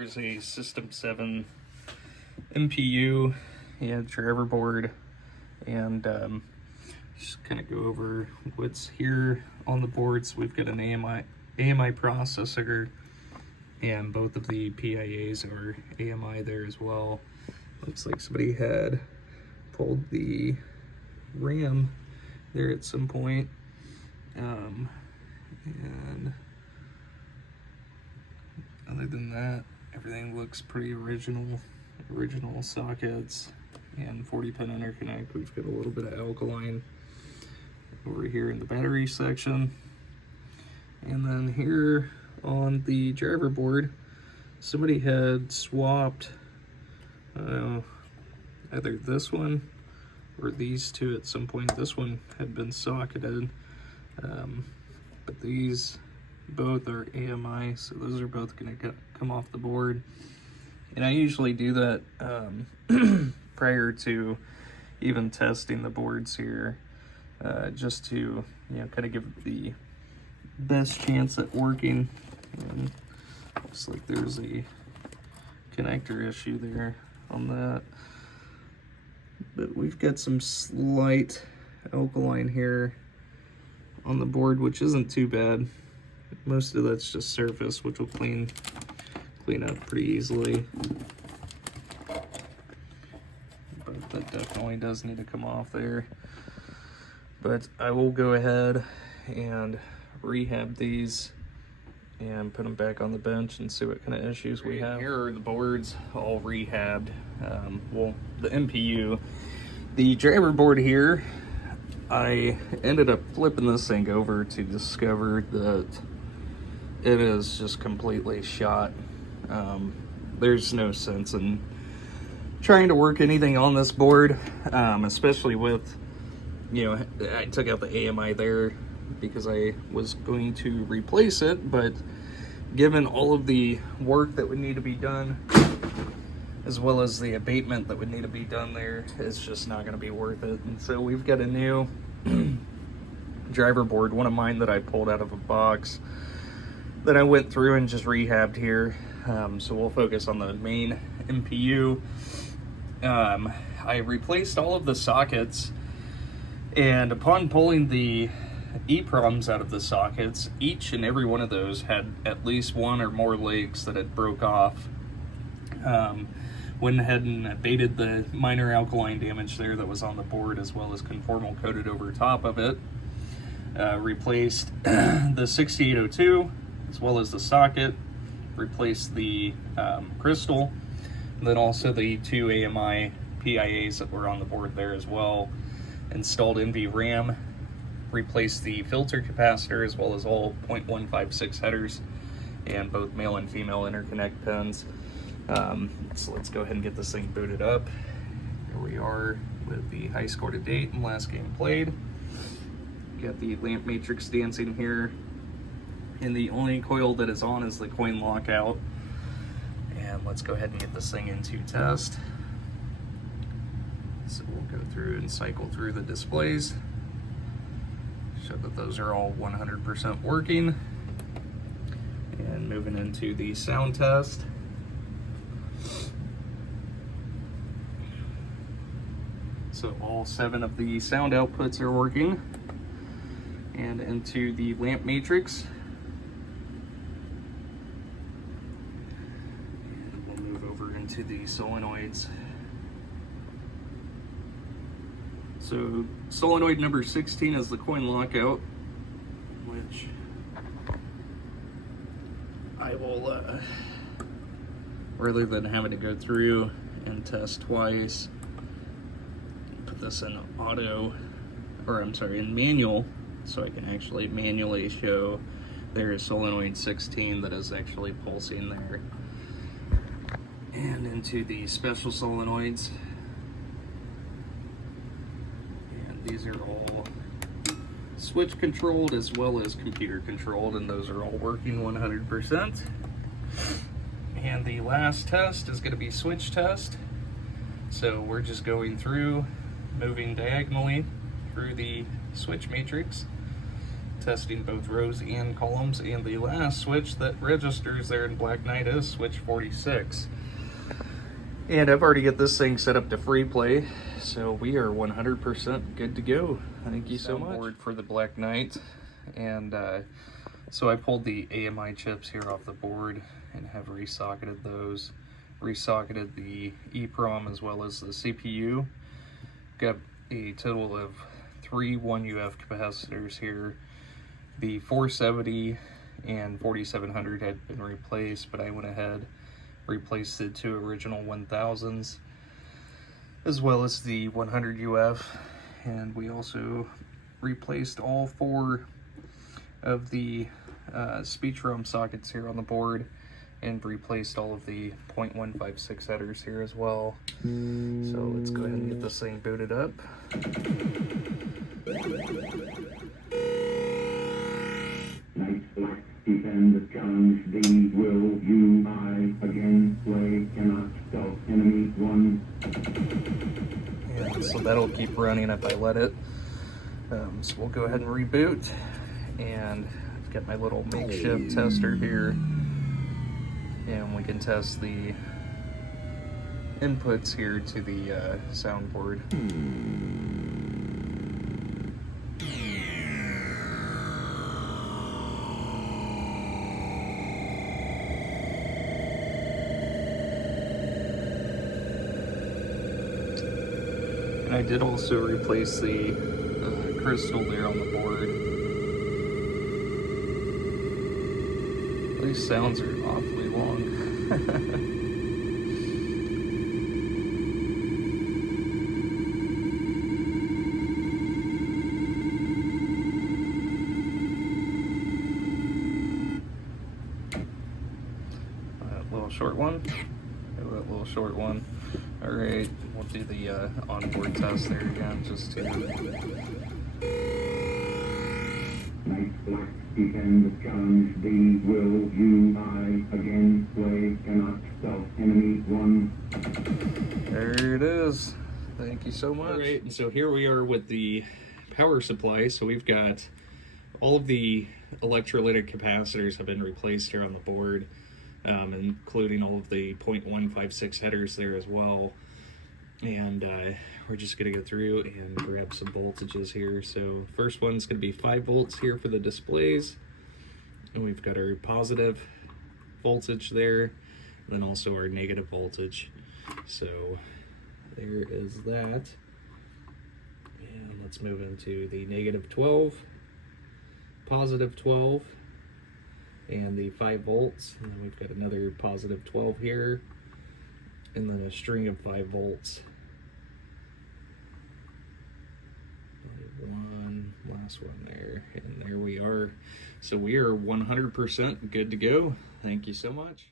Here's a System 7 MPU and driver board, and just kind of go over what's here on the board. So we've got an AMI processor, and both of the PIAs are AMI there as well. Looks like somebody had pulled the RAM there at some point. And other than that, everything looks pretty original sockets and 40-pin interconnect. We've got a little bit of alkaline over here in the battery section. And then here on the driver board, somebody had swapped either this one or these two at some point. This one had been socketed, but these both are AMI, so those are both going to come off the board. And I usually do that prior to even testing the boards here, just to kind of give the best chance at working. And looks like there's a connector issue there on that, but we've got some slight alkaline here on the board, which isn't too bad. Most of that's just surface, which will clean up pretty easily, but that definitely does need to come off there. But I will go ahead and rehab these and put them back on the bench and see what kind of issues we have. Here are the boards all rehabbed. Well, the MPU, the driver board here, I ended up flipping this thing over to discover that it is just completely shot. There's no sense in trying to work anything on this board, especially with, I took out the AMI there because I was going to replace it, but given all of the work that would need to be done, as well as the abatement that would need to be done there, it's just not going to be worth it. And so we've got a new driver board, one of mine that I pulled out of a box that I went through and just rehabbed here. So we'll focus on the main MPU. I replaced all of the sockets, and upon pulling the EEPROMs out of the sockets, each and every one of those had at least one or more legs that had broke off. Went ahead and abated the minor alkaline damage there that was on the board, as well as conformal coated over top of it. Replaced the 6802 as well as the socket, replaced the crystal, and then also the two AMI PIAs that were on the board there as well. Installed NVRAM, replaced the filter capacitor as well as all 0.156 headers and both male and female interconnect pins. So let's go ahead and get this thing booted up. Here we are with the high score to date and last game played. Got the lamp matrix dancing here, and the only coil that is on is the coin lockout. And let's go ahead and get this thing into test. So we'll go through and cycle through the displays, show that those are all 100% working, and moving into the sound test. So all 7 of the sound outputs are working. And into the lamp matrix. And we'll move over into the solenoids. So solenoid number 16 is the coin lockout, which I will, rather than having to go through and test twice, put this in auto, or I'm sorry, in manual, so I can actually manually show there's solenoid 16 that is actually pulsing there. And into the special solenoids. And these are all switch controlled as well as computer controlled, and those are all working 100%. And the last test is going to be switch test. So we're just going through, moving diagonally through the switch matrix, testing both rows and columns, and the last switch that registers there in Black Knight is switch 46. And I've already got this thing set up to free play, so we are 100% good to go. Thank you so much. Board for the Black Knight, and so I pulled the AMI chips here off the board and have resocketed those. Resocketed the EEPROM as well as the CPU. Got a total of 3 1UF capacitors here. The 470 and 4700 had been replaced, but I went ahead, replaced the 2 original 1000s, as well as the 100 UF, and we also replaced all 4 of the speech ROM sockets here on the board, and replaced all of the 0.156 headers here as well. So let's go ahead and get this thing booted up. Knight Black, defend the challenge. The will you I again play cannot stealth enemy 1. And so that'll keep running if I let it. So we'll go ahead and reboot, and I've got my little makeshift tester here, and we can test the inputs here to the soundboard. And I did also replace the crystal there on the board. These sounds are awfully long. Short one. That little short one. All right, we'll do the onboard test there again, just to. Knight Black, defend the challenge. The will you I again play cannot stealth enemy 1. There it is. Thank you so much. All right, so here we are with the power supply. So we've got all of the electrolytic capacitors have been replaced here on the board. Including all of the 0.156 headers there as well. And we're just going to go through and grab some voltages here. So first one's going to be 5 volts here for the displays. And we've got our positive voltage there, and then also our negative voltage. So there is that. And let's move into the negative 12, positive 12, and the 5 volts, and then we've got another positive 12 here, and then a string of 5 volts. One last one there, and there we are. So we are 100% good to go. Thank you so much.